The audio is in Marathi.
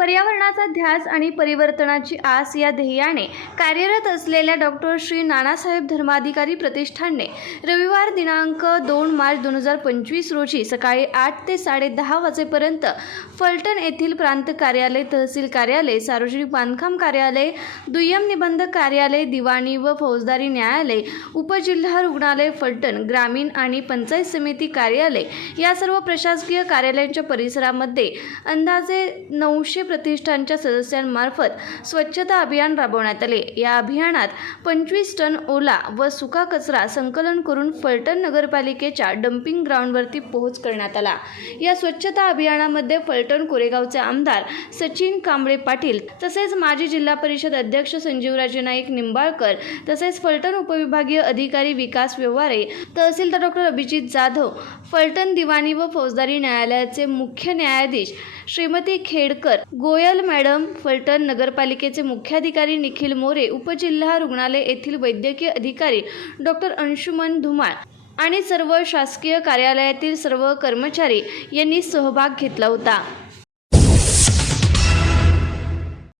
पर्यावरणाचा ध्यास आणि परिवर्तनाची आस या ध्येयाने कार्यरत असलेल्या डॉक्टर श्री नानासाहेब धर्माधिकारी प्रतिष्ठानने रविवार दिनांक दोन मार्च दोन हजार पंचवीस रोजी सकाळी आठ ते साडेदहा वाजेपर्यंत फलटण येथील प्रांत कार्यालय तहसील कार्यालय सार्वजनिक बांधकाम कार्यालय दुय्यम निबंधक कार्यालय दिवाणी व फौजदारी न्यायालय उपजिल्हा रुग्णालय फलटण ग्रामीण आणि पंचायत समिती कार्यालय या सर्व प्रशासकीय कार्यालयांच्या परिसरामध्ये अंदाजे नऊशे प्रतिष्ठानच्या सदस्यांमार्फत स्वच्छता अभियान राबवण्यात आले. या अभियानात पंचवीस टन ओला व सुका कचरा संकलन करून फलटण नगरपालिकेच्या डम्पिंग ग्राउंडवरती पोहोच करण्यात आला. या स्वच्छता अभियानामध्ये फलटण कोरेगावचे आमदार सचिन कांबळे पाटील तसेच माजी जिल्हा परिषद अध्यक्ष संजीवराजे नाईक निंबाळकर तसेच फलटण उपविभागीय अधिकारी विकास व्यवहारे तहसीलदार डॉक्टर अभिजित जाधव फलटण दिवाणी व फौजदारी न्यायालयाचे मुख्य न्यायाधीश श्रीमती खेडकर गोयल मॅडम फलटण नगरपालिकेचे मुख्याधिकारी निखिल मोरे उपजिल्हा रुग्णालय येथील वैद्यकीय अधिकारी डॉक्टर अंशुमन धुमाळ आणि सर्व शासकीय कार्यालयातील सर्व कर्मचारी यांनी सहभाग घेतला होता.